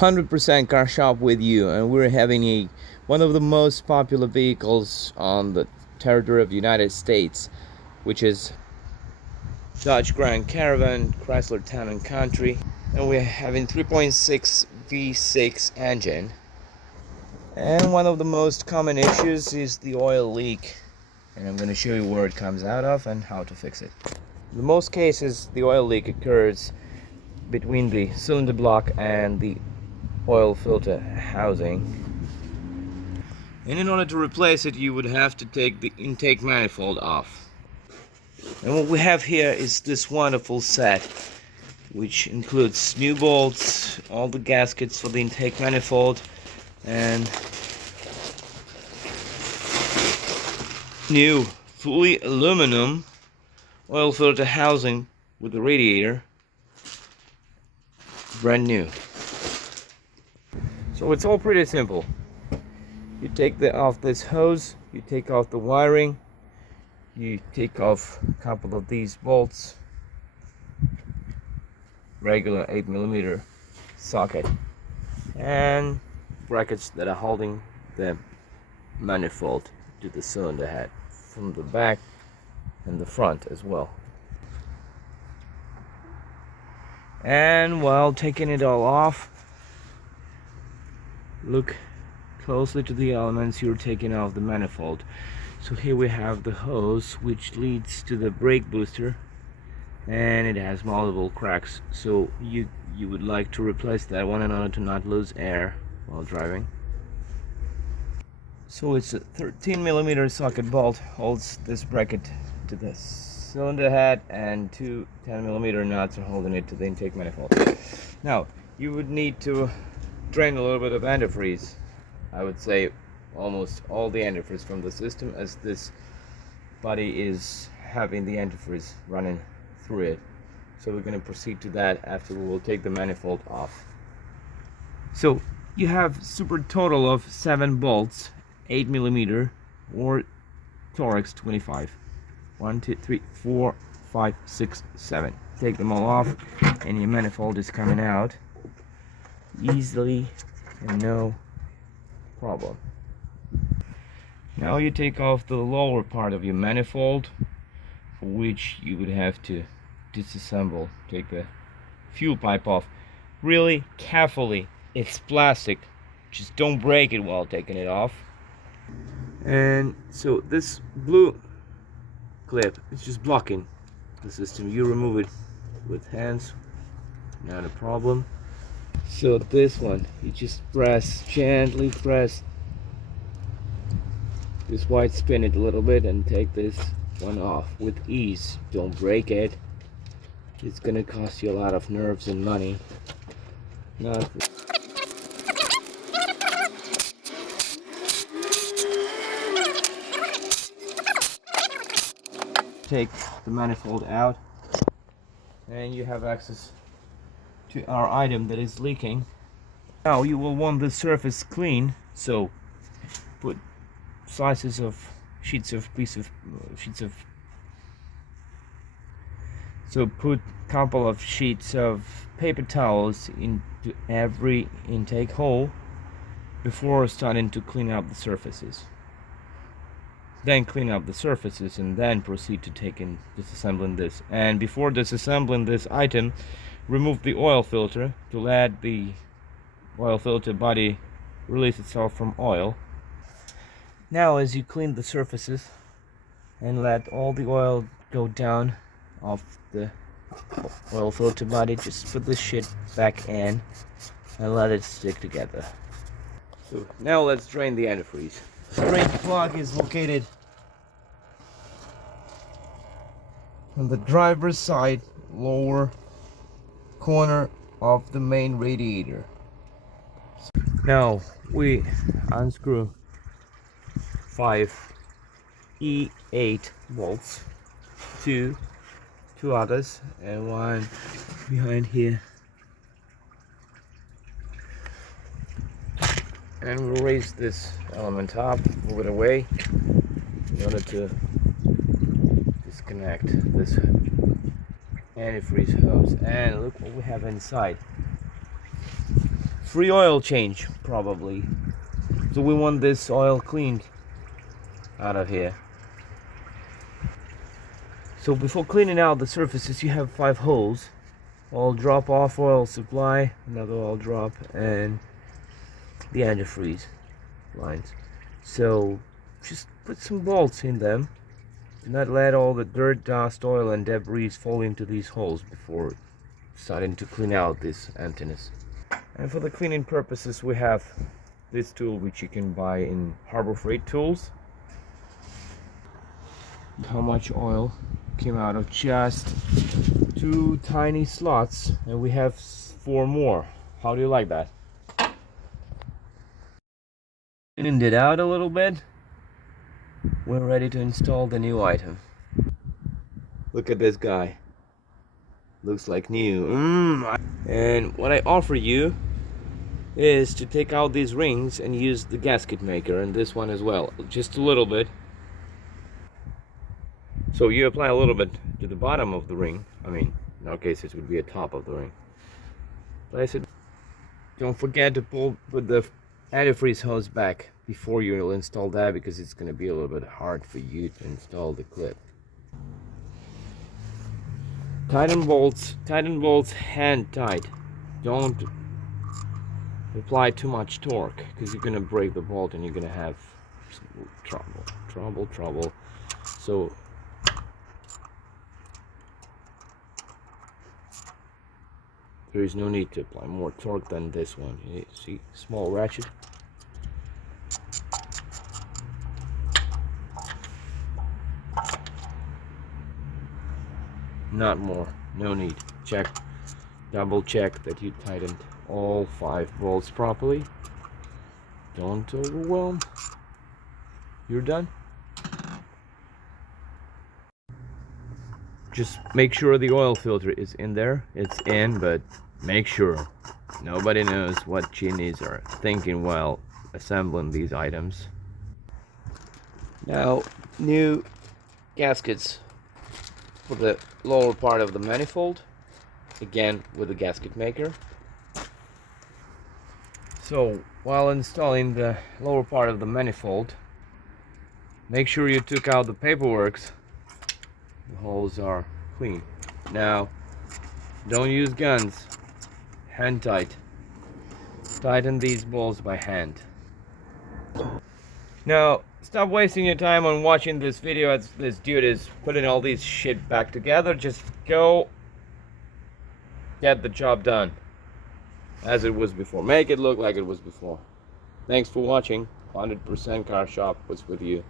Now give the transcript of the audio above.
100% car shop with you, and we're having one of the most popular vehicles on the territory of the United States, which is Dodge Grand Caravan, Chrysler Town & Country, and we're having 3.6 V6 engine. And one of the most common issues is the oil leak, and I'm going to show you where it comes out of and how to fix it. In most cases, the oil leak occurs between the cylinder block and the oil filter housing, and in order to replace it you would have to take the intake manifold off. And what we have here is this wonderful set, which includes new bolts, all the gaskets for the intake manifold, and new fully aluminum oil filter housing with the radiator, brand new. So it's all pretty simple. You take off this hose, you take off the wiring, you take off a couple of these bolts, regular 8mm socket, and brackets that are holding the manifold to the cylinder head from the back and the front as well. And while taking it all off, look closely to the elements you're taking off the manifold. So here we have the hose which leads to the brake booster, and it has multiple cracks, so you would like to replace that one in order to not lose air while driving. So it's a 13mm socket bolt holds this bracket to the cylinder head, and two 10mm nuts are holding it to the intake manifold. Now you would need to drain a little bit of antifreeze. I would say almost all the antifreeze from the system, as this body is having the antifreeze running through it. So we're going to proceed to that after we will take the manifold off. So you have super total of 7 bolts, 8mm or Torx 25. 1, 2, 3, 4, 5, 6, 7. Take them all off and your manifold is coming out easily and no problem. Now you take off the lower part of your manifold, for which you would have to disassemble. Take the fuel pipe off really carefully. It's plastic, just don't break it while taking it off. And so this blue clip is just blocking the system. You remove it with hands, not a problem. So this one, you just press, gently press this white, spin it a little bit and take this one off with ease. Don't break it. It's gonna cost you a lot of nerves and money. Nothing. Take the manifold out and you have access to our item that is leaking. Now you will want the surface clean, so put slices of so put a couple of sheets of paper towels into every intake hole before starting to clean up the surfaces. Then clean up the surfaces and then proceed to disassembling this. And before disassembling this item, remove the oil filter to let the oil filter body release itself from oil. Now as you clean the surfaces and let all the oil go down off the oil filter body, just put this shit back in and let it stick together. So now let's drain the antifreeze. The drain plug is located on the driver's side lower corner of the main radiator. Now we unscrew 5 E8 bolts, two others and one behind here, and we'll raise this element up, move it away in order to disconnect this antifreeze hose. And look what we have inside. free oil change probably. So we want this oil cleaned out of here. So before cleaning out the surfaces, you have 5 holes. Oil drop off, oil supply, another oil drop, and the antifreeze lines. So just put some bolts in them. Do not let all the dirt, dust, oil, and debris fall into these holes before starting to clean out this emptiness. And for the cleaning purposes, we have this tool which you can buy in Harbor Freight Tools. How much oil came out of just 2 tiny slots, and we have 4 more. How do you like that? Cleaned it out a little bit. We're ready to install the new item. Look at this guy. Looks like new. And what I offer you is to take out these rings and use the gasket maker, and this one as well, just a little bit. So you apply a little bit to the bottom of the ring. I mean, in our case it would be a top of the ring. Place it. Don't forget to put the antifreeze hose back before you'll install that, because it's going to be a little bit hard for you to install the clip. Tighten bolts hand tight. Don't apply too much torque, because you're going to break the bolt and you're going to have trouble. So there is no need to apply more torque than this one. You see, small ratchet. Not more, no need. Double check that you tightened all 5 bolts properly. Don't overwhelm. You're done. Just make sure the oil filter is in there. It's in, but make sure. Nobody knows what genies are thinking while assembling these items. Now, new gaskets for the lower part of the manifold, again with the gasket maker. So while installing the lower part of the manifold, make sure you took out the paperwork. The holes are clean. Now, don't use guns. Hand tight. Tighten these bolts by hand. Now, stop wasting your time on watching this video as this dude is putting all these shit back together. Just go get the job done as it was before. Make it look like it was before. Thanks for watching. 100% Car Shop was with you.